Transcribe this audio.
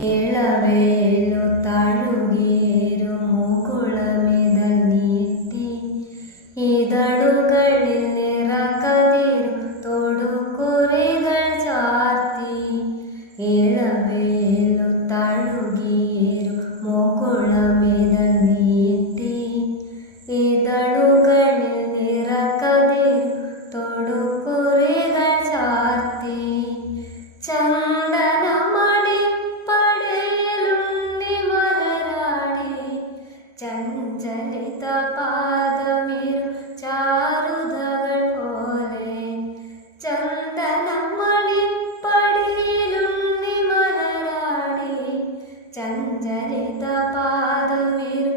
ഇളവേലു തഴുകേരു മുകുളമിതൾ നീട്ടി ഇതളുകളിൽ നിറകതിരു തൊടുകുറികൾ ചാർത്തി. ഇളവേലു തഴുകേരു മുകുളമിതൾ നീട്ടി ഇതളുകളിൽ നിറകതിരു തൊടുകുറികൾ ചാർത്തി. ചഞ്ചലിത പാദമിരു ചാരുതകൾ പോലെ ചന്ദനമണിപ്പടിയിലുണ്ണി മലരാടി. ചഞ്ചലിത പാദമിരു